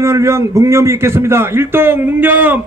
보관을 위한 묵념이 있겠습니다. 일동 묵념.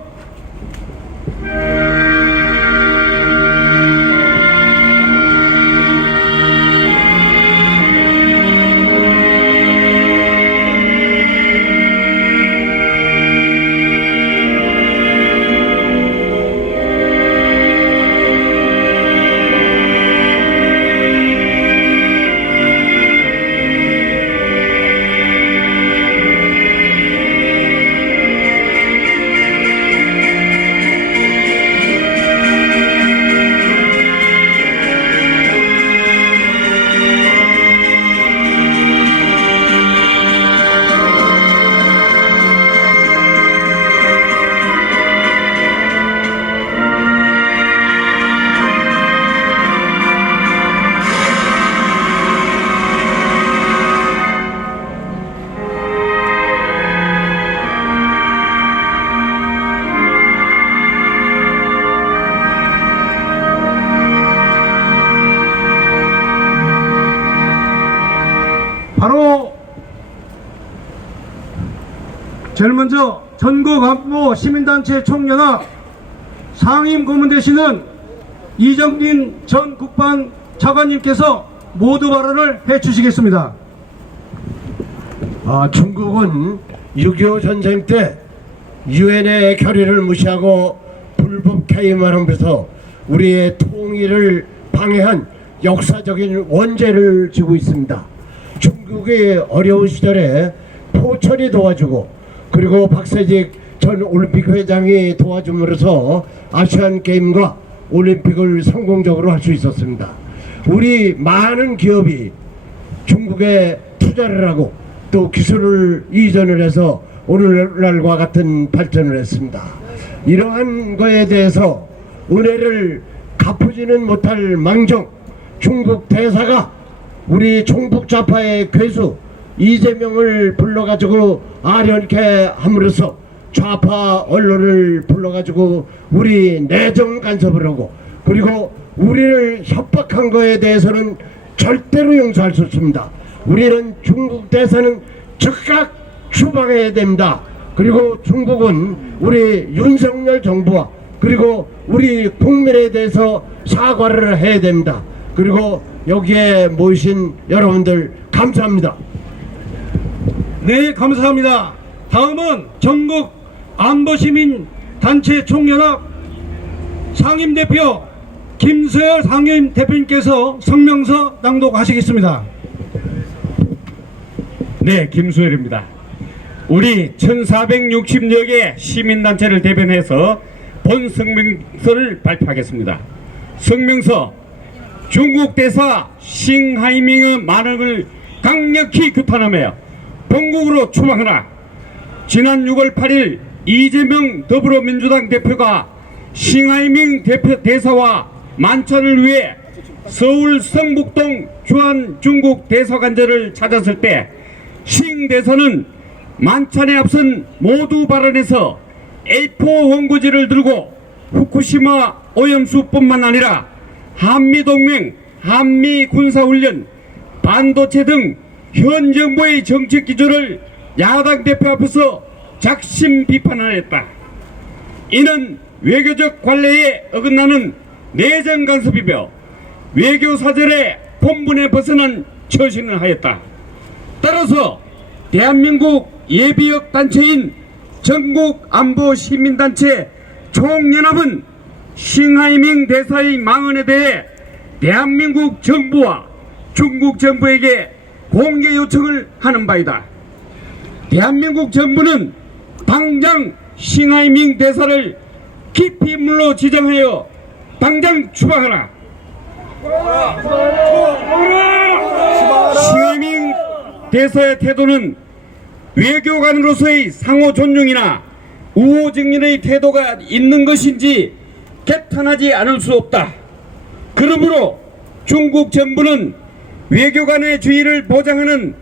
바로 제일 먼저 전국안보 시민단체 총연합 상임고문되시는 이정진 전 국방 차관님께서 모두 발언을 해주시겠습니다. 중국은 6.25 전쟁 때 유엔의 결의를 무시하고 불법 개입하면서 우리의 통일을 방해한 역사적인 원죄를 지고 있습니다. 중국의 어려운 시절에 포천이 도와주고 그리고 박세직 전 올림픽 회장이 도와줌으로써 아시안 게임과 올림픽을 성공적으로 할 수 있었습니다. 우리 많은 기업이 중국에 투자를 하고 또 기술을 이전을 해서 오늘날과 같은 발전을 했습니다. 이러한 거에 대해서 은혜를 갚지는 못할 망정 중국 대사가 우리 종북좌파의 괴수 이재명을 불러가지고 아련케 함으로써 좌파 언론을 불러가지고 우리 내정 간섭을 하고 그리고 우리를 협박한 거에 대해서는 절대로 용서할 수 없습니다. 우리는 중국 대사는 즉각 추방해야 됩니다. 그리고 중국은 우리 윤석열 정부와 그리고 우리 국민에 대해서 사과를 해야 됩니다. 그리고 여기에 모이신 여러분들 감사합니다. 네, 감사합니다. 다음은 전국 안보시민단체 총연합 상임대표 김서열 상임대표님께서 성명서 낭독하시겠습니다. 네, 김수열입니다. 우리 1460여 개 시민단체를 대변해서 본 성명서를 발표하겠습니다. 성명서: 중국 대사 싱하이밍의 만행을 강력히 규탄하며 본국으로 추방하라. 지난 6월 8일 이재명 더불어민주당 대표가 싱하이밍 대사와 만찬을 위해 서울 성북동 주한 중국 대사관저를 찾았을 때 싱 대사는 만찬에 앞선 모두 발언에서 A4 원고지를 들고 후쿠시마 오염수뿐만 아니라 한미동맹, 한미군사훈련, 반도체 등 현 정부의 정책 기조를 야당 대표 앞에서 작심 비판하였다. 이는 외교적 관례에 어긋나는 내정 간섭이며 외교사절의 본분에 벗어난 처신을 하였다. 따라서 대한민국 예비역 단체인 전국안보시민단체 총연합은 싱하이밍 대사의 망언에 대해 대한민국 정부와 중국 정부에게 공개 요청을 하는 바이다. 대한민국 정부는 당장 싱하이밍 대사를 기피물로 지정하여 당장 추방하라. 싱하이밍 대사의 태도는 외교관으로서의 상호 존중이나 우호 증진의 태도가 있는 것인지 개탄하지 않을 수 없다. 그러므로 중국 정부는 외교관의 주의를 보장하는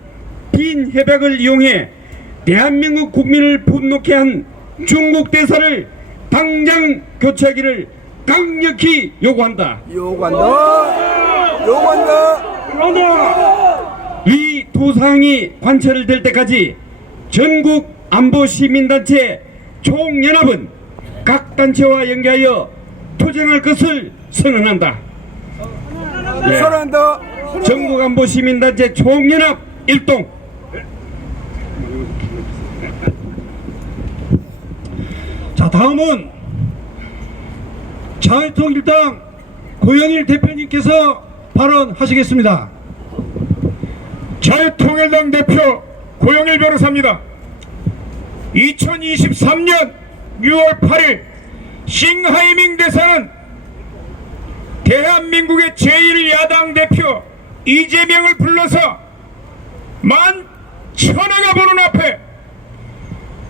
빈 협약을 이용해 대한민국 국민을 분노케 한 중국 대사를 당장 교체하기를 강력히 요구한다. 이 두 사항이 관철될 때까지 전국 안보시민단체 총연합은 각 단체와 연계하여 투쟁할 것을 선언한다. 예. 전국안보시민단체 총연합 일동. 자, 다음은 자유통일당 고영일 대표님께서 발언하시겠습니다. 자유통일당 대표 고영일 변호사입니다. 2023년 6월 8일 싱하이밍 대사는 대한민국의 제1야당 대표 이재명을 불러서 만 천하가 보는 앞에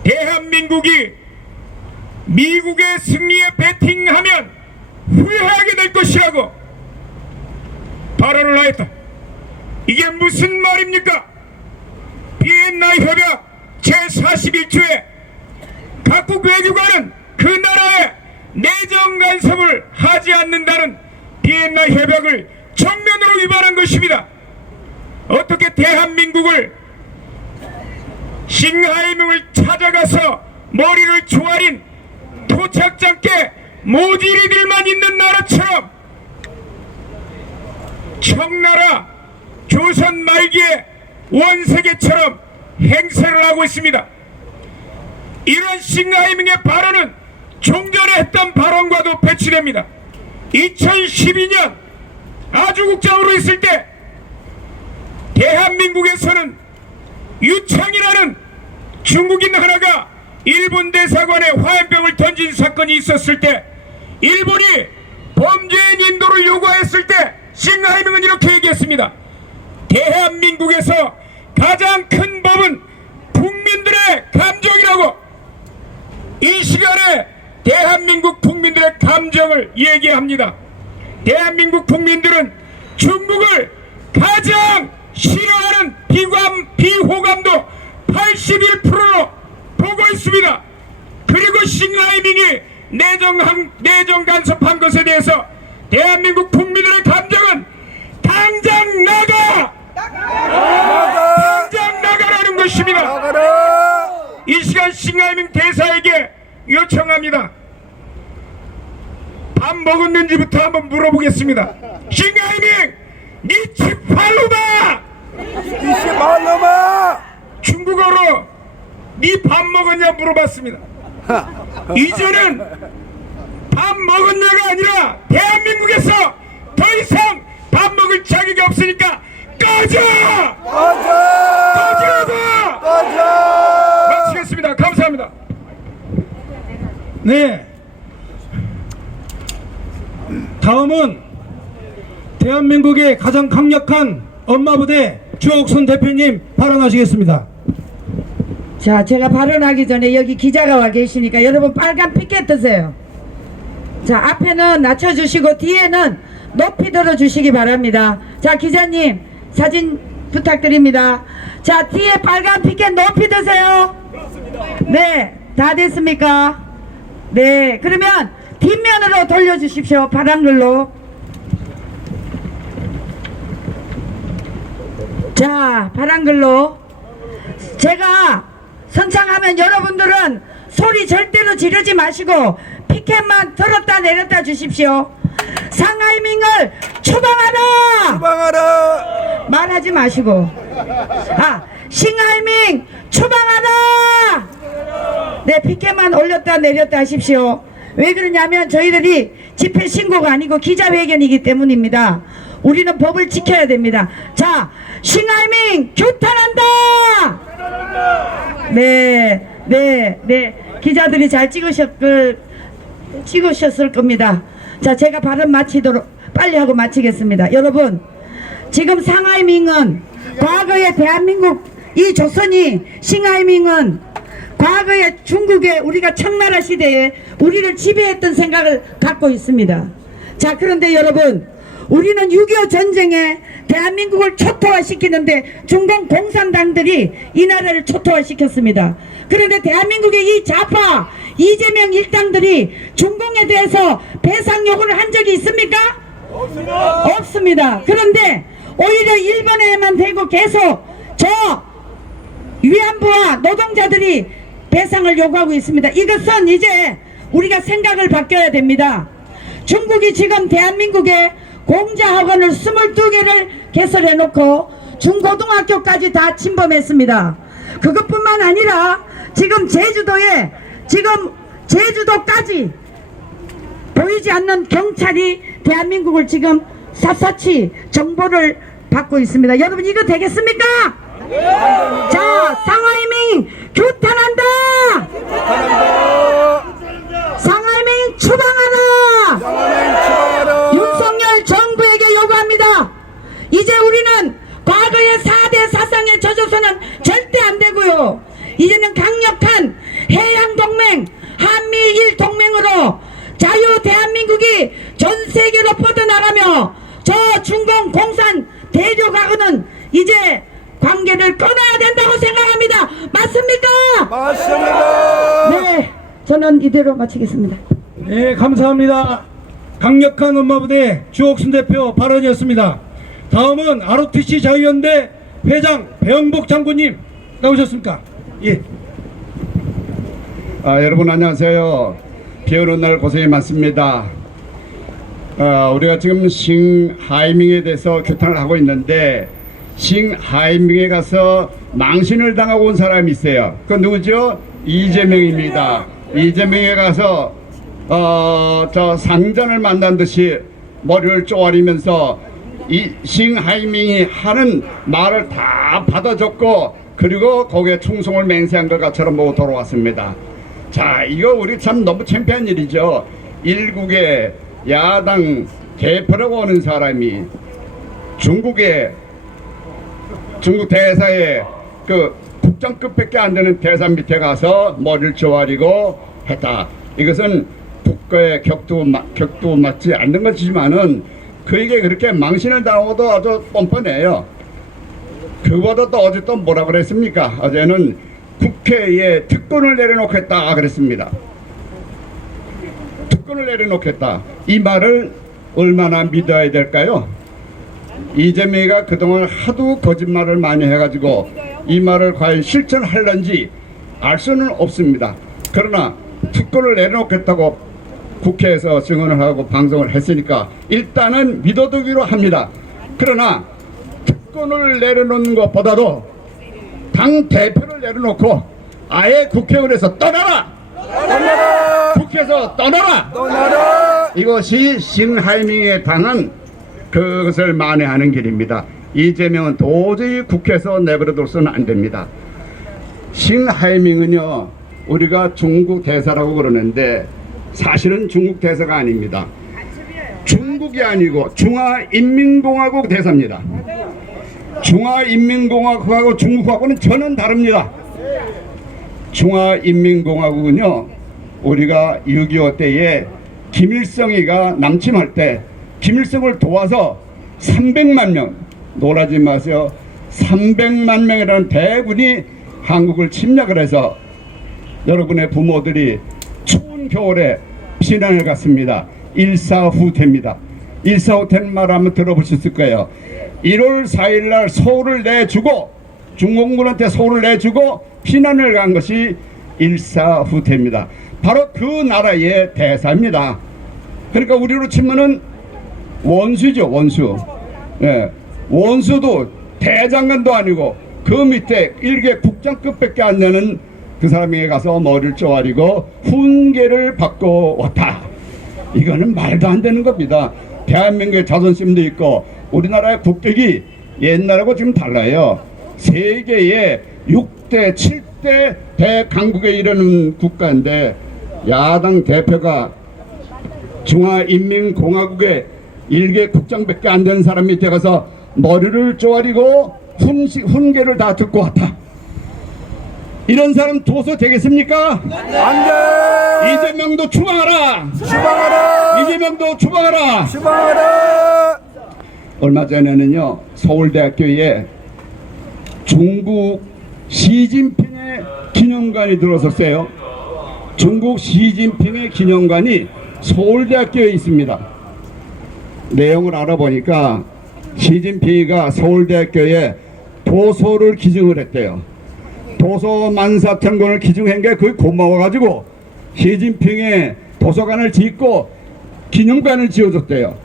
대한민국이 미국의 승리에 베팅하면 후회하게 될 것이라고 발언을 하였다. 이게 무슨 말입니까? 비엔나 협약 제41조에 각국 외교관은 그 나라에 내정 간섭을 하지 않는다는 비엔나 협약을 정면으로 위반한 것입니다. 어떻게 대한민국을 싱하이밍을 찾아가서 머리를 조아린 도착장께 모지리들만 있는 나라처럼 청나라 조선 말기의 원세계처럼 행세를 하고 있습니다. 이런 싱하이밍의 발언은 종전에 했던 발언과도 배치됩니다. 2012년 아주국장으로 있을 때 대한민국에서는 유창이라는 중국인 하나가 일본 대사관에 화염병을 던진 사건이 있었을 때 일본이 범죄인 인도를 요구했을 때 싱하이밍은 이렇게 얘기했습니다. 대한민국에서 가장 큰 법은 국민들의 감정이라고. 이 시간에 대한민국 국민들의 감정을 얘기합니다. 대한민국 국민들은 중국을 가장 싫어하는 비호감도 81%로 보고 있습니다. 그리고 싱하이밍이 내정 간섭한 것에 대해서 대한민국 국민들의 감정은 당장 나가! 당장 나가라는 것입니다. 이 시간 싱하이밍 대사에게 요청합니다. 밥 먹었는지부터 한번 물어보겠습니다. 싱하이밍, 니치 팔로마! 중국어로 니 밥 먹었냐 물어봤습니다. 이제는 밥 먹었냐가 아니라 대한민국에서 더 이상 밥 먹을 자격이 없으니까 꺼져! 꺼지라고! 마치겠습니다. 감사합니다. 네. 다음은 대한민국의 가장 강력한 엄마부대 주옥순 대표님 발언하시겠습니다. 자, 제가 발언하기 전에 여기 기자가 와 계시니까 여러분 빨간 피켓 드세요. 자, 앞에는 낮춰주시고 뒤에는 높이 들어주시기 바랍니다. 자, 기자님 사진 부탁드립니다. 자, 뒤에 빨간 피켓 높이 드세요. 네, 다 됐습니까? 네, 그러면 뒷면으로 돌려주십시오. 파란 글로. 자, 파란 글로. 제가 선창하면 여러분들은 소리 절대로 지르지 마시고 피켓만 들었다 내렸다 주십시오. 상하이밍을 추방하라! 말하지 마시고. 싱하이밍 추방하라! 네, 피켓만 올렸다 내렸다 하십시오. 왜 그러냐면 저희들이 집회 신고가 아니고 기자회견이기 때문입니다. 우리는 법을 지켜야 됩니다. 자, 싱하이밍 규탄한다! 네. 기자들이 잘 찍으셨을 겁니다. 자, 제가 발언 마치도록 빨리 하고 마치겠습니다. 여러분, 지금 상하이밍은 과거에 대한민국 이 조선이 싱하이밍은 과거에 중국에 우리가 청나라 시대에 우리를 지배했던 생각을 갖고 있습니다. 자, 그런데 여러분, 우리는 6.25 전쟁에 대한민국을 초토화시키는데 중공 공산당들이 이 나라를 초토화시켰습니다. 그런데 대한민국의 이 좌파 이재명 일당들이 중공에 대해서 배상 요구를 한 적이 있습니까? 없습니다. 그런데 오히려 일본에만 대고 계속 저 위안부와 노동자들이 배상을 요구하고 있습니다. 이것은 이제 우리가 생각을 바뀌어야 됩니다. 중국이 지금 대한민국에 공자학원을 22개를 개설해 놓고 중고등학교까지 다 침범했습니다. 그것뿐만 아니라 지금 제주도까지 보이지 않는 경찰이 대한민국을 지금 샅샅이 정보를 받고 있습니다. 여러분 이거 되겠습니까? 자, 상하이밍 규탄한다! 상하이밍 추방하라! 윤석열 정부에게 요구합니다. 이제 우리는 과거의 4대 사상에 젖어서는 절대 안 되고요. 이제는 강력한 해양동맹, 한미일 동맹으로 자유 대한민국이 전 세계로 뻗어나가며 저 중공 공산 대륙하고는 이제 관계를 끊어야 된다고 생각합니다. 맞습니까? 맞습니다. 네, 저는 이대로 마치겠습니다. 네, 감사합니다. 강력한 엄마부대 주옥순 대표 발언이었습니다. 다음은 ROTC 자유연대 회장 배영복 장군님 나오셨습니까? 예. 여러분 안녕하세요. 비 오는 날 고생이 많습니다. 우리가 지금 싱하이밍에 대해서 규탄을 하고 있는데 싱하이밍에 가서 망신을 당하고 온 사람이 있어요. 그 누구죠? 이재명입니다. 이재명에 가서 저 상전을 만난 듯이 머리를 쪼아리면서 이 싱하이밍이 하는 말을 다 받아줬고 그리고 거기에 충성을 맹세한 것 것처럼 보고 돌아왔습니다. 자, 이거 우리 참 너무 창피한 일이죠. 일국의 야당 대표라고 하는 사람이 중국 대사의 그 국장급밖에 안 되는 대사 밑에 가서 머리를 조아리고 했다. 이것은 국가의 격도 맞지 않는 것이지만은 그에게 그렇게 망신을 당하고도 아주 뻔뻔해요. 그보다 또 어제 또 뭐라 그랬습니까? 어제는 국회에 특권을 내려놓겠다 그랬습니다. 특권을 내려놓겠다. 이 말을 얼마나 믿어야 될까요? 이재명이가 그동안 하도 거짓말을 많이 해가지고 이 말을 과연 실천할런지 알 수는 없습니다. 그러나 특권을 내려놓겠다고 국회에서 증언을 하고 방송을 했으니까 일단은 믿어두기로 합니다. 그러나 특권을 내려놓는 것보다도 당 대표를 내려놓고 아예 국회의원에서 떠나라! 국회에서 떠나라! 이것이 싱하이밍에 당한 그것을 만회하는 길입니다. 이재명은 도저히 국회에서 내버려둘 수는 안 됩니다. 싱하이밍은요, 우리가 중국 대사라고 그러는데 사실은 중국 대사가 아닙니다. 중국이 아니고 중화인민공화국 대사입니다. 중화인민공화국하고 중국하고는 전혀 다릅니다. 중화인민공화국은요, 우리가 6.25 때에 김일성이가 남침할 때 김일성을 도와서 300만 명, 놀라지 마세요. 300만 명이라는 대군이 한국을 침략을 해서 여러분의 부모들이 추운 겨울에 피난을 갔습니다. 일사후퇴입니다. 일사후퇴는 말 한번 들어보셨을 거예요. 1월 4일 날 서울을 내주고 중공군한테 서울을 내주고 피난을 간 것이 일사후퇴입니다. 바로 그 나라의 대사입니다. 그러니까 우리로 치면은 원수죠, 원수. 예, 원수도 대장관도 아니고 그 밑에 일개 국장급밖에 안 되는 그 사람에게 가서 머리를 쪼아리고 훈계를 받고 왔다. 이거는 말도 안 되는 겁니다. 대한민국의 자존심도 있고 우리나라의 국격이 옛날하고 지금 달라요. 세계의 6대 7대 대강국에 이르는 국가인데 야당 대표가 중화인민공화국의 일개 국장밖에 안 되는 사람 밑에 가서 머리를 쪼아리고 훈계를 다 듣고 왔다. 이런 사람 둬서 되겠습니까? 안돼. 이재명도 추방하라. 추방하라. 이재명도 추방하라. 추방하라. 얼마 전에는요, 서울대학교에 중국 시진핑의 기념관이 들어섰어요. 중국 시진핑의 기념관이 서울대학교에 있습니다. 내용을 알아보니까 시진핑이가 서울대학교에 도서를 기증을 했대요. 도서 14,000권을 기증한 게 그게 고마워가지고 시진핑의 도서관을 짓고 기념관을 지어줬대요.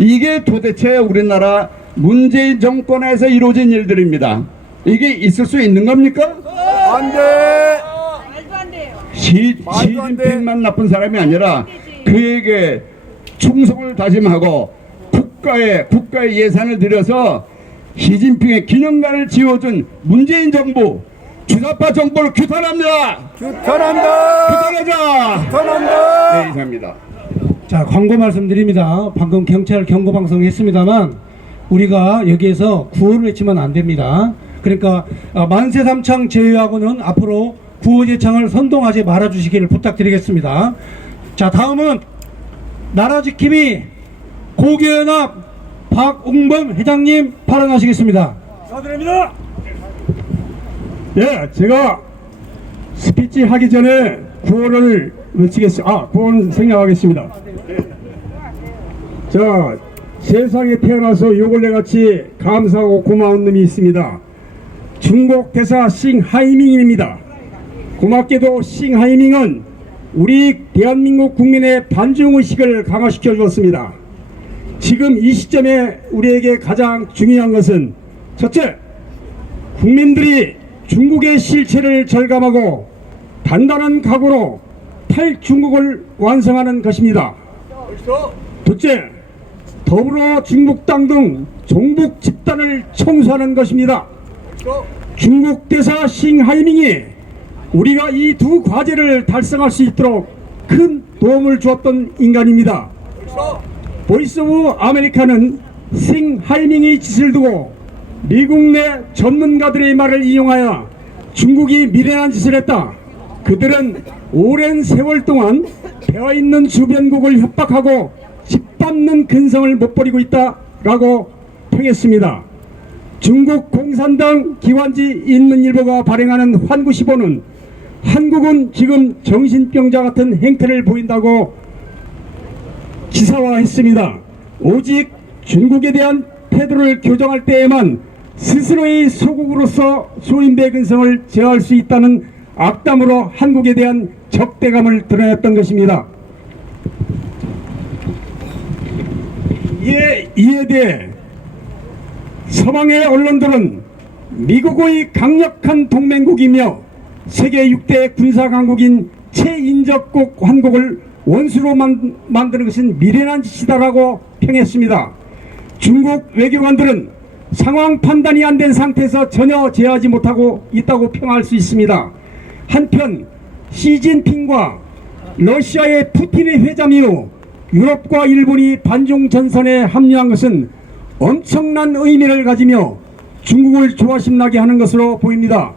이게 도대체 우리나라 문재인 정권에서 이루어진 일들입니다. 이게 있을 수 있는 겁니까? 안 돼. 시진핑만 나쁜 사람이 아니라 그에게 충성을 다짐하고 국가의 예산을 들여서 시진핑의 기념관을 지어준 문재인 정부, 주사파 정부를 규탄합니다. 규탄한다. 규탄하자. 규탄한다. 네, 이상입니다. 자, 광고 말씀드립니다. 방금 경찰 경고 방송했습니다만 우리가 여기에서 구호를 외치면 안 됩니다. 그러니까 만세 삼창 제외하고는 앞으로 구호 제창을 선동하지 말아 주시기를 부탁드리겠습니다. 자, 다음은 나라지킴이 고교연합 박웅범 회장님 발언하시겠습니다. 축하드립니다. 예, 제가 스피치 하기 전에 구호를 외치겠습니다. 구호는 생략하겠습니다. 자, 세상에 태어나서 요 근래같이 감사하고 고마운 놈이 있습니다. 중국 대사 싱하이밍입니다. 고맙게도 싱하이밍은 우리 대한민국 국민의 반중의식을 강화시켜 주었습니다. 지금 이 시점에 우리에게 가장 중요한 것은 첫째, 국민들이 중국의 실체를 절감하고 단단한 각오로 탈중국을 완성하는 것입니다. 둘째, 더불어 중국당 등 종북 집단을 청소하는 것입니다. 중국 대사 싱하이밍이 우리가 이 두 과제를 달성할 수 있도록 큰 도움을 주었던 인간입니다. 보이스 오브 아메리카는 싱하이밍의 짓을 두고 미국 내 전문가들의 말을 이용하여 중국이 미련한 짓을 했다. 그들은 오랜 세월 동안 배어있는 주변국을 협박하고 짓밟는 근성을 못 버리고 있다라고 평했습니다. 중국 공산당 기관지 인민일보가 발행하는 환구시보는 한국은 지금 정신병자 같은 행태를 보인다고 기사화했습니다. 오직 중국에 대한 태도를 교정할 때에만 스스로의 소국으로서 소인배 근성을 제어할 수 있다는 악담으로 한국에 대한 적대감을 드러냈던 것입니다. 이에 대해 서방의 언론들은 미국의 강력한 동맹국이며 세계 6대 군사강국인 최인접국 한국을 원수로 만드는 것은 미련한 짓이다라고 평했습니다. 중국 외교관들은 상황 판단이 안 된 상태에서 전혀 제어하지 못하고 있다고 평할 수 있습니다. 한편 시진핑과 러시아의 푸틴의 회담 이후 유럽과 일본이 반중 전선에 합류한 것은 엄청난 의미를 가지며 중국을 조바심나게 하는 것으로 보입니다.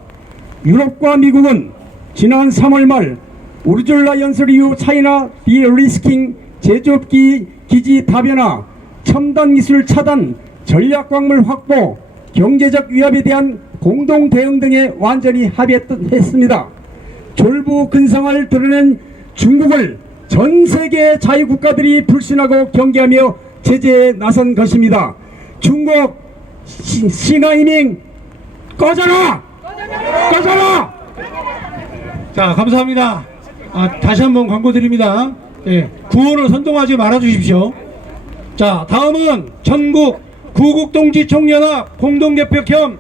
유럽과 미국은 지난 3월 말 우르졸라 연설 이후 차이나 디리스킹 제조업기 기지 다변화, 첨단 기술 차단, 전략 광물 확보, 경제적 위협에 대한 공동 대응 등에 완전히 합의했습니다. 졸부 근성을 드러낸 중국을 전 세계 자유국가들이 불신하고 경계하며 제재에 나선 것입니다. 중국 싱하이밍 꺼져라! 꺼져라! 자, 감사합니다. 다시 한번 광고 드립니다. 예, 구호를 선동하지 말아 주십시오. 자, 다음은 전국 구국동지총연합 공동대표 겸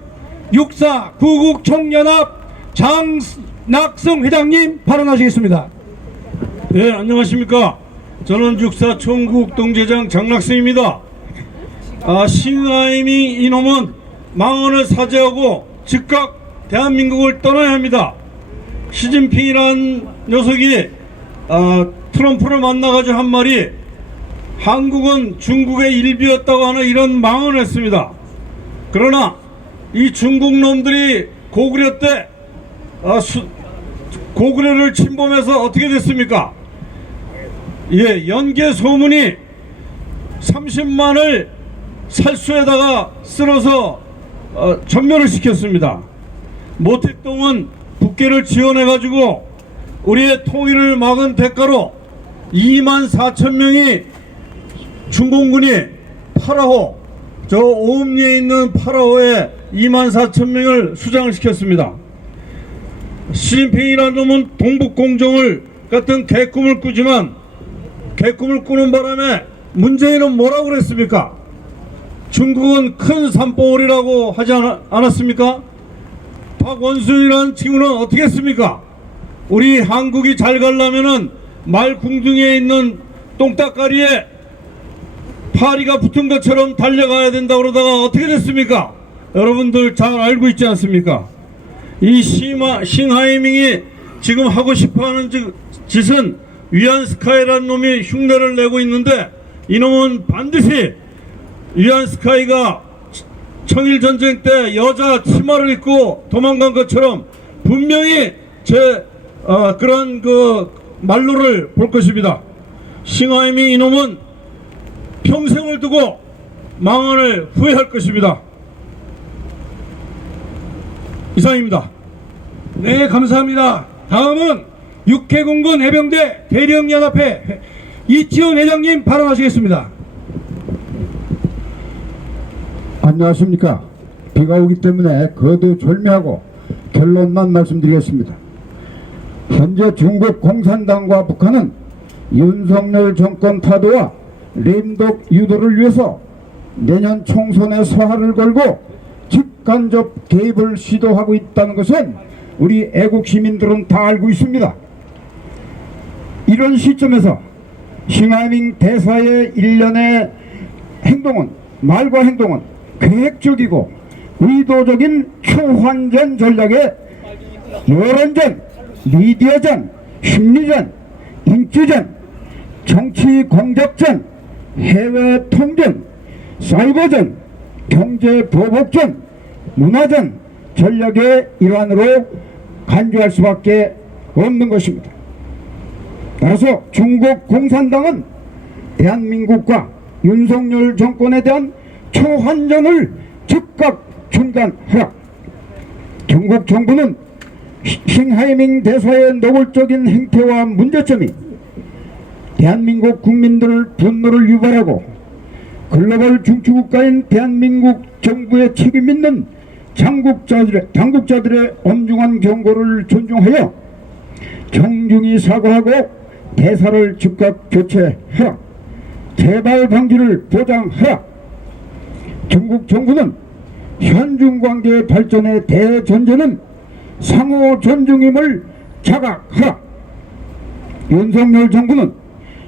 육사 구국총연합 장낙성 회장님 발언하시겠습니다. 네, 안녕하십니까. 저는 육사 총국동제장 장낙성입니다. 싱하이밍 이놈은 망언을 사죄하고 즉각 대한민국을 떠나야 합니다. 시진핑이라는 녀석이 트럼프를 만나가지고 한 말이 한국은 중국의 일부였다고 하는 이런 망언을 했습니다. 그러나 이 중국 놈들이 고구려 때 고구려를 침범해서 어떻게 됐습니까? 예, 연개 소문이 30만을 살수에다가 쓸어서 전멸을 시켰습니다. 모택동은 북계를 지원해가지고 우리의 통일을 막은 대가로 24,000명이 중공군이 파라호, 오음리에 있는 파라호에 24,000명을 수장을 시켰습니다. 시진핑이라는 놈은 동북공정을 같은 개꿈을 꾸지만 개꿈을 꾸는 바람에 문재인은 뭐라고 그랬습니까? 중국은 큰 산봉우리라고 하지 않았습니까? 박원순이라는 친구는 어떻게 했습니까? 우리 한국이 잘 가려면은 말 궁둥이에 있는 똥따까리에 파리가 붙은 것처럼 달려가야 된다 그러다가 어떻게 됐습니까? 여러분들 잘 알고 있지 않습니까? 이 싱하이밍이 지금 하고 싶어하는 짓은 위안스카이라는 놈이 흉내를 내고 있는데, 이놈은 반드시 위안스카이가 청일전쟁 때 여자 치마를 입고 도망간 것처럼 분명히 그런 그 말로를 볼 것입니다. 싱하이밍 이놈은 평생을 두고 망언을 후회할 것입니다. 이상입니다. 네, 감사합니다. 다음은 육해공군 해병대 대령연합회 이치훈 회장님 발언하시겠습니다. 안녕하십니까. 비가 오기 때문에 거두절미하고 결론만 말씀드리겠습니다. 현재 중국 공산당과 북한은 윤석열 정권 타도와 림독 유도를 위해서 내년 총선에 서하를 걸고 직간접 개입을 시도하고 있다는 것은 우리 애국 시민들은 다 알고 있습니다. 이런 시점에서 싱하이밍 대사의 일련의 행동은, 말과 행동은 계획적이고 의도적인 초환전 전략에 여론전, 미디어전, 심리전, 인지전, 정치 공작전, 해외 통전, 사이버전, 경제 보복전, 문화전 전략의 일환으로 간주할 수밖에 없는 것입니다. 따라서 중국 공산당은 대한민국과 윤석열 정권에 대한 초환전을 즉각 중단하라. 중국 정부는 싱하이밍 대사의 노골적인 행태와 문제점이 대한민국 국민들의 분노를 유발하고 글로벌 중추국가인 대한민국 정부의 책임 있는 당국자들의 엄중한 경고를 존중하여 정중히 사과하고 대사를 즉각 교체하라. 재발 방지를 보장하라. 중국 정부는 현중관계 발전의 대전제는 상호 존중임을 자각하라. 윤석열 정부는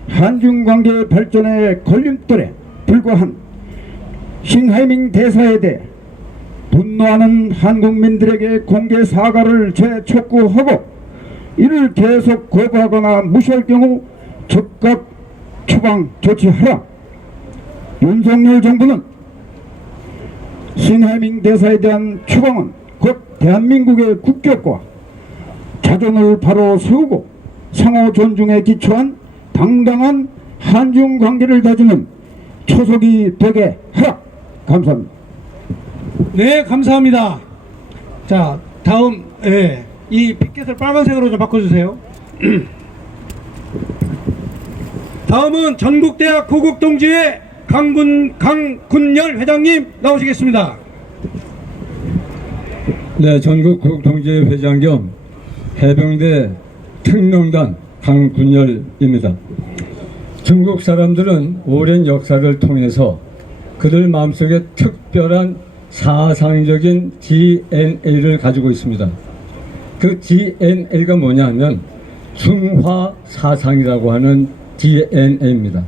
한중관계 발전의 걸림돌에 불과한 싱하이밍 대사에 대해 분노하는 한국민들에게 공개 사과를 재촉구하고 이를 계속 거부하거나 무시할 경우 즉각 추방 조치하라. 윤석열 정부는 싱하이밍 대사에 대한 추방은 곧 대한민국의 국격과 자존을 바로 세우고 상호 존중에 기초한 당당한 한중 관계를 다지는 초석이 되게 하라. 감사합니다. 네, 감사합니다. 자, 다음, 이 피켓을 빨간색으로 좀 바꿔주세요. 다음은 전국대학 고국동지회 강군열 회장님 나오시겠습니다. 네, 전국 고국동지회 회장 겸 해병대 특명단 강군열입니다. 중국 사람들은 오랜 역사를 통해서 그들 마음속에 특별한 사상적인 DNA를 가지고 있습니다. 그 DNA가 뭐냐 하면 중화 사상이라고 하는 DNA입니다.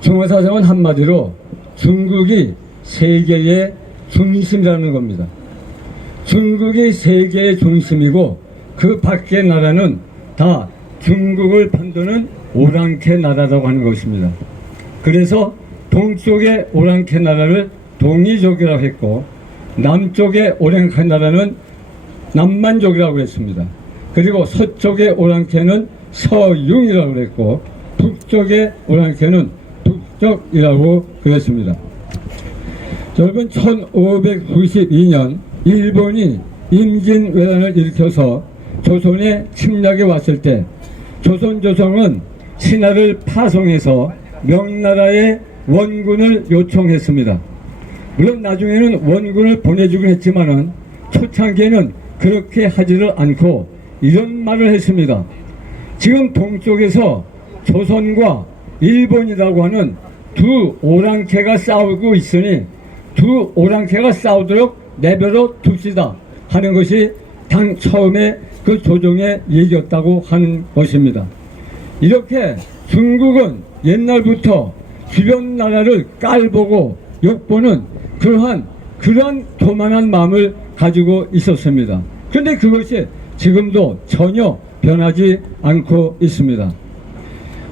중화 사상은 한마디로 중국이 세계의 중심이라는 겁니다. 중국이 세계의 중심이고 그 밖의 나라는 다 중국을 편드는 오랑캐 나라라고 하는 것입니다. 그래서 동쪽의 오랑캐 나라를 동이족이라고 했고 남쪽의 오랑캐 나라는 남만족이라고 했습니다. 그리고 서쪽의 오랑캐는 서융이라고 했고 북쪽의 오랑캐는 북적이라고 그랬습니다. 여러분, 1592년 일본이 임진왜란을 일으켜서 조선에 침략에 왔을 때 조선조정은 신하를 파송해서 명나라에 원군을 요청했습니다. 물론 나중에는 원군을 보내주긴 했지만은 초창기에는 그렇게 하지를 않고 이런 말을 했습니다. 지금 동쪽에서 조선과 일본이라고 하는 두 오랑캐가 싸우고 있으니 두 오랑캐가 싸우도록 내버려 둡시다 하는 것이 당 처음에 그 조정의 얘기였다고 하는 것입니다. 이렇게 중국은 옛날부터 주변 나라를 깔보고 욕보는 그러한 교만한 마음을 가지고 있었습니다. 그런데 그것이 지금도 전혀 변하지 않고 있습니다.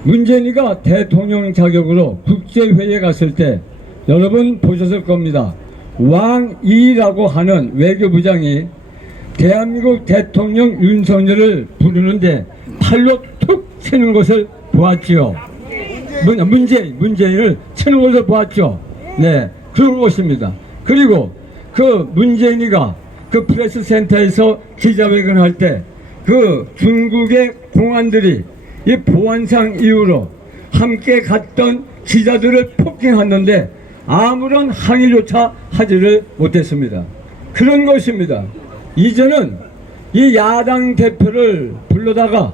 문재인이가 대통령 자격으로 국제회의에 갔을 때 여러분 보셨을 겁니다. 왕이라고 하는 외교부장이 대한민국 대통령 윤석열을 부르는데 팔로 툭 치는 것을 보았지요. 문재인을 치는 것을 보았죠. 네, 그런 것입니다. 그리고 그 문재인이가 그 프레스 센터에서 기자회견을 할 때 그 중국의 공안들이 이 보안상 이유로 함께 갔던 기자들을 폭행했는데 아무런 항의조차 하지를 못했습니다. 그런 것입니다. 이제는 이 야당 대표를 불러다가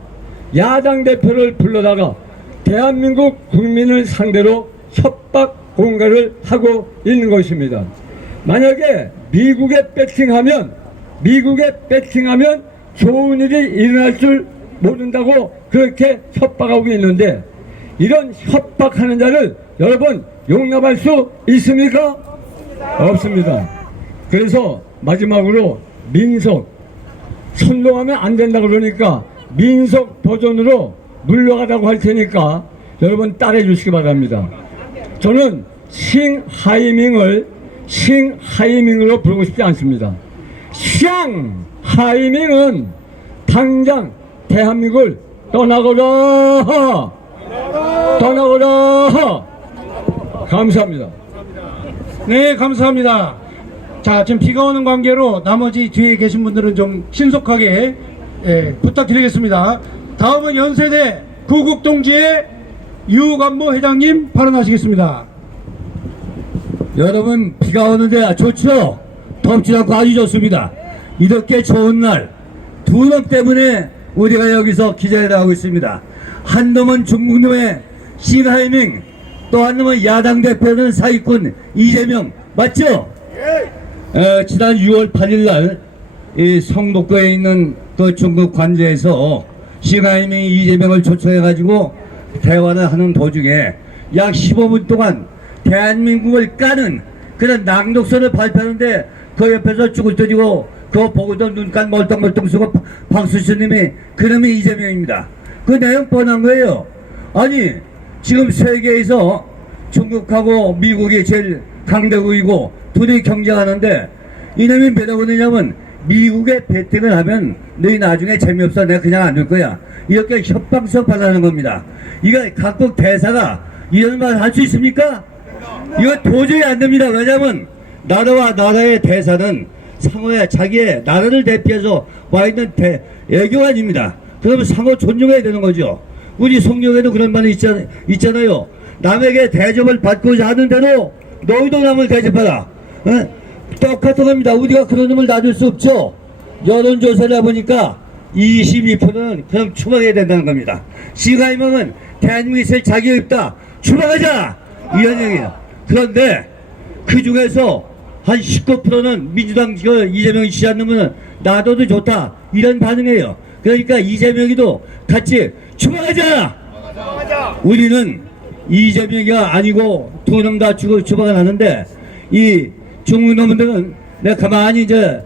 대한민국 국민을 상대로 협박 공갈을 하고 있는 것입니다. 만약에 미국에 배팅하면 좋은 일이 일어날 줄 모른다고 그렇게 협박하고 있는데 이런 협박하는 자를 여러분 용납할 수 있습니까? 없습니다. 그래서 마지막으로 민속 선동하면 안 된다 그러니까 민속 버전으로 물러가라고 할 테니까 여러분 따라해 주시기 바랍니다. 저는 싱하이밍으로 부르고 싶지 않습니다. 샹하이밍은 당장 대한민국을 떠나거라. 감사합니다. 네, 감사합니다. 자, 지금 비가 오는 관계로 나머지 뒤에 계신 분들은 좀 신속하게 부탁드리겠습니다. 다음은 연세대 구국동지회 유관모 회장님 발언하시겠습니다. 여러분, 비가 오는데 좋죠? 덥지 않고 아주 좋습니다. 이렇게 좋은 날 두 놈 때문에 우리가 여기서 기자회견을 하고 있습니다. 한 놈은 중국놈의 싱하이밍, 또 한 놈은 야당 대표는 사기꾼 이재명, 맞죠? 지난 6월 8일 날 이 성북구에 있는 그 중국 관제에서 싱하이밍 이재명을 초청해가지고 대화를 하는 도중에 약 15분 동안 대한민국을 까는 그런 낭독서를 발표하는데 그 옆에서 죽을 터지고 그거 보고도 눈깔 멀뚱멀뚱 쓰고 박수수님이 그놈이 이재명입니다. 그 내용 뻔한 거예요. 아니 지금 세계에서 중국하고 미국이 제일 강대국이고 둘이 경쟁하는데 이놈이 뭐라고 그러냐면 미국에 배팅을 하면 너희 나중에 재미없어 내가 그냥 안 줄 거야 이렇게 협박서 받아는 겁니다. 이거 각국 대사가 이런 말 할 수 있습니까? 이거 도저히 안 됩니다. 왜냐면 나라와 나라의 대사는 상호에 자기의 나라를 대표해서 와 있는 외교관입니다. 그러면 상호 존중해야 되는 거죠. 우리 성경에도 그런 말이 있잖아요. 남에게 대접을 받고자 하는 대로 너희도 남을 대접하라. 똑같은 겁니다. 우리가 그런 놈을 놔둘 수 없죠. 여론조사를 해보니까 22%는 그럼 추방해야 된다는 겁니다. 싱하이밍은 대한민국에 있을 자격이 없다. 추방하자! 이런 얘기예요. 그런데 그 중에서 한 19%는 민주당 이재명이 지지하는 놔둬도 좋다. 이런 반응이에요. 그러니까 이재명이도 같이 추방하자! 우리는 이재명이가 아니고 두 놈 다 추방을 하는데 이 중국 놈들은 내가 가만히 제가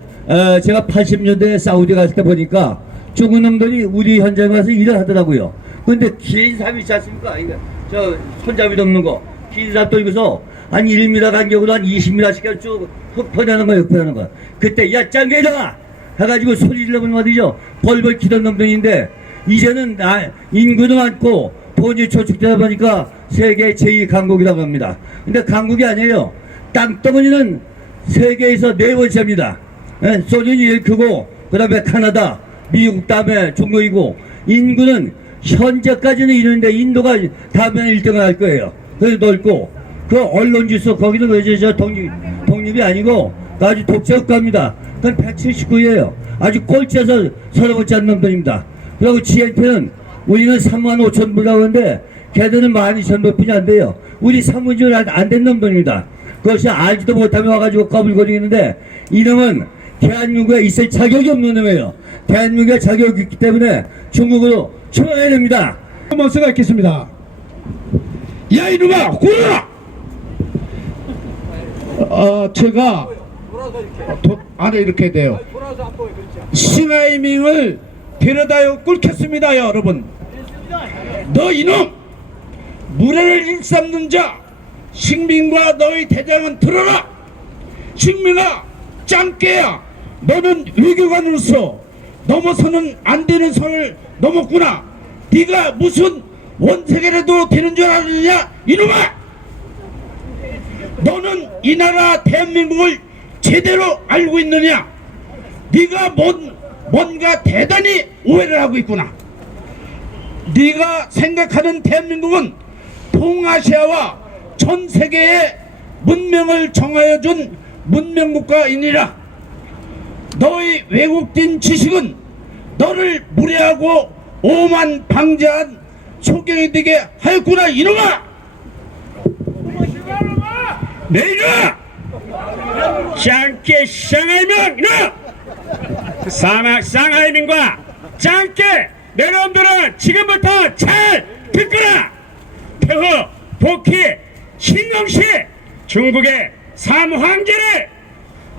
80년대에 사우디 갔을 때 보니까 중국 놈들이 우리 현장에 와서 일을 하더라고요. 근데 긴 삽 있지 않습니까? 이거 저 손잡이 덮는 거 긴 삽 돌고서 한 1m 간격으로 한 20m씩 쭉 흩어내는 거. 그때 야 짱개다 해가지고 소리 질러보는 말이죠. 벌벌 기던 놈들인데 이제는 인구도 많고 돈이 저축되다 보니까 세계 제2강국이라고 합니다. 근데 강국이 아니에요. 땅덩어리는 세계에서 네 번째입니다. 소련이 제일 크고 그 다음에 카나다, 미국 다음에 중국이고 인구는 현재까지는 이런데 인도가 다음에 1등을 할 거예요. 그래서 넓고 그 언론 질서 거기는 왜 독립이 아니고 아주 독재국가입니다. 그건 179예요. 아주 꼴찌에서 서러먹지 않는 놈들입니다. 그리고 GNP는 우리는 35,000불 나오는데 걔들은 12,000불뿐이 안 돼요. 우리 사무직은 안 된 놈들입니다. 그것이 알지도 못하며 와가지고 꺼불거리는데 이놈은 대한민국에 있을 자격이 없는 놈이에요. 대한민국에 자격이 있기 때문에 중국으로 출항해야 됩니다. 한번 쓰가 있겠습니다. 야 이놈아 구라! 제가 안에 이렇게 돼요. 싱하이밍을 데려다요 꿇겠습니다, 여러분. 너 이놈! 무례를 일삼는 자 식민과 너희 대장은 들어라! 식민아 짱깨야 너는 외교관으로서 넘어서는 안 되는 선을 넘었구나. 네가 무슨 원세계라도 되는 줄 아느냐 이놈아! 너는 이 나라 대한민국을 제대로 알고 있느냐? 네가 뭔가 대단히 오해를 하고 있구나. 네가 생각하는 대한민국은 동아시아와 전 세계의 문명을 정하여준 문명국가이니라. 너희 왜곡된 지식은 너를 무례하고 오만방자한 소경이 되게 하였구나 이놈아! 내가 짱깨 샹하이밍 샹하이밍과 짱깨 내놈들은 지금부터 잘 듣거라. 태후 복희 신영시 중국의 3황제를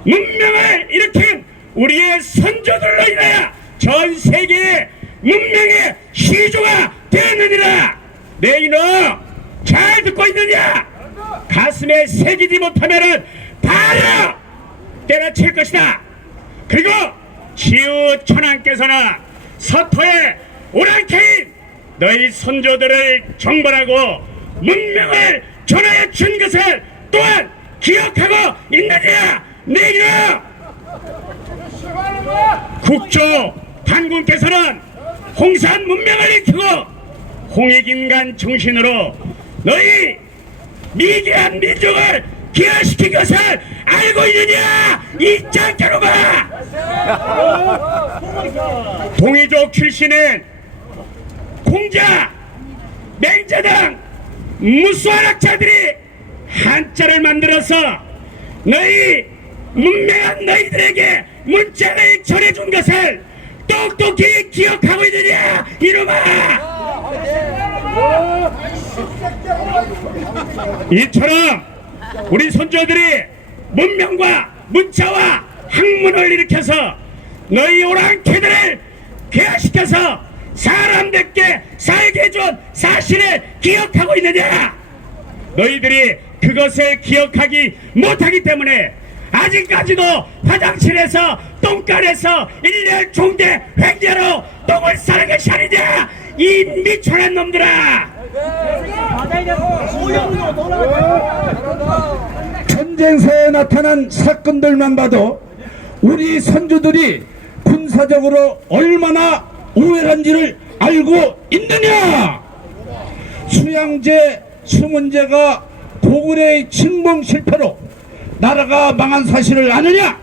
문명을 일으킨 우리의 선조들로 인하여 전 세계의 문명의 시조가 되었느니라. 내 이놈 잘 듣고 있느냐? 가슴에 새기지 못하면은 바로 때려칠 것이다. 그리고 지우 천왕께서는 서터의 오랑캐인 너희 선조들을 정벌하고 문명을 전하여 준 것을 또한 기억하고 있느냐? 내기는 국조 단군께서는 홍산 문명을 일으키고 홍익인간 정신으로 너희 미개한 민족을 기여시킨 것을 알고 있느냐 이 짱깨로마! 동이족 출신은 공자, 맹자 등 무수한 학자들이 한자를 만들어서 너희 문명한 너희들에게 문자를 전해준 것을 똑똑히 기억하고 있느냐 이놈아! 이처럼 우리 선조들이 문명과 문자와 학문을 일으켜서 너희 오랑캐들을 괴화시켜서 사람들께 살게 해준 사실을 기억하고 있느냐? 너희들이 그것을 기억하기 못하기 때문에 아직까지도 화장실에서 똥간에서 일렬 총대 횡재로 똥을 싸는 것이 아니냐 이 미천한 놈들아! 전쟁사에 나타난 사건들만 봐도 우리 선조들이 군사적으로 얼마나 우월한지를 알고 있느냐? 수양제, 수문제가 고구려의 침공 실패로 나라가 망한 사실을 아느냐?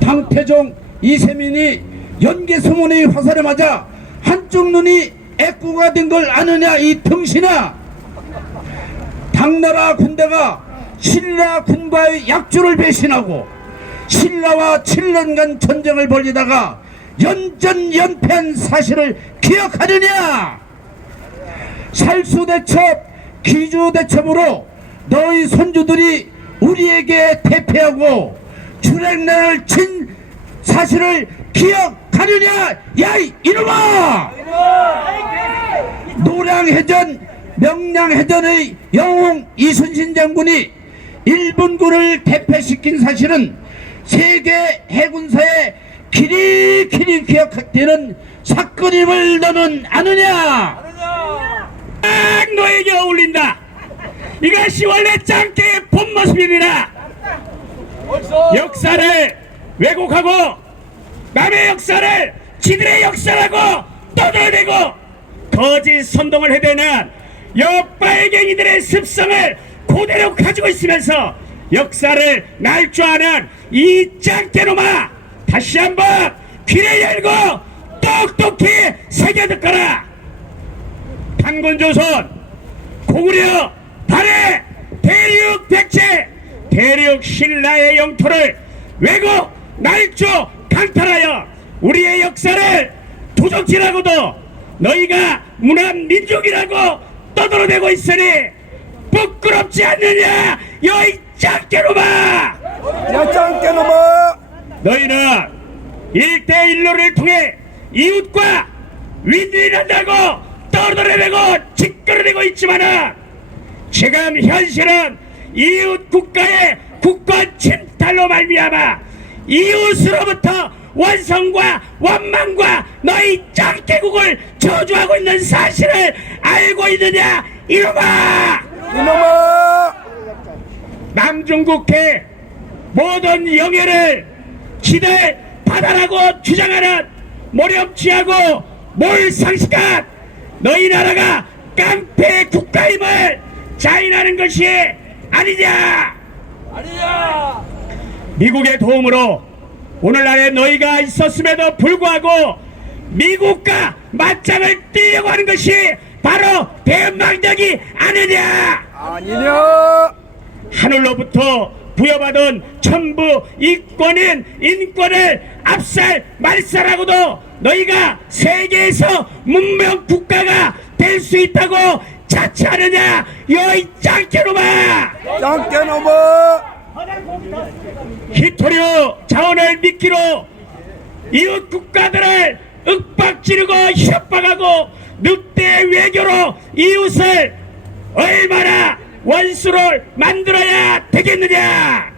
당태종 이세민이 연개소문의 화살에 맞아 한쪽 눈이 애꾸가 된 걸 아느냐 이 등신아? 당나라 군대가 신라 군과의 약조를 배신하고 신라와 7년간 전쟁을 벌이다가 연전연패한 사실을 기억하느냐? 살수대첩, 기주대첩으로 너희 선조들이 우리에게 대패하고 주랭난을 친 사실을 기억하느냐? 야 이놈아! 노량해전, 명량해전의 영웅 이순신 장군이 일본군을 대패시킨 사실은 세계 해군사에 길이 기억되는 사건임을 너는 아느냐? 딱 너에게 어울린다. 이것이 원래 짱깨의 본 모습입니다. 역사를 왜곡하고 남의 역사를 지들의 역사라고 떠들어대고 거짓 선동을 해대는 여 빨갱이들의 습성을 그대로 가지고 있으면서 역사를 날조하는 이 짱깨놈아, 다시 한번 귀를 열고 똑똑히 새겨듣거라. 판군조선, 고구려, 발해, 대륙 백제, 대륙 신라의 영토를 왜곡, 날조, 강탈하여 우리의 역사를 도적질하고도 너희가 문화민족이라고 떠들어대고 있으니 부끄럽지 않느냐, 여이 짱깨놈아! 야 짱깨놈아! 너희는 1대1로를 통해 이웃과 윈윈한다고 떠들어대고 짓거려대고 있지만은 지금 현실은 이웃 국가의 국권 침탈로 말미암아 이웃으로부터 원성과 원망과 너희 짱깨국을 저주하고 있는 사실을 알고 있느냐 이놈아! 이놈아! 남중국해 모든 영해를 지대 바다라고 주장하는 모렴치하고 몰상식한 너희 나라가 깡패 국가임을 자인하는 것이 아니냐! 미국의 도움으로 오늘날에 너희가 있었음에도 불구하고 미국과 맞짱을 뜨려고 하는 것이 바로 대망적이 아니냐! 아니냐! 하늘로부터 부여받은 천부 이권인 인권을 압살 말살하고도 너희가 세계에서 문명 국가가 될 수 있다고 자처하느냐, 여이 짱깨놈아! 짱깨놈아! 히토류 자원을 미끼로 이웃 국가들을 윽박지르고 협박하고 늑대 외교로 이웃을 얼마나 원수를 만들어야 되겠느냐!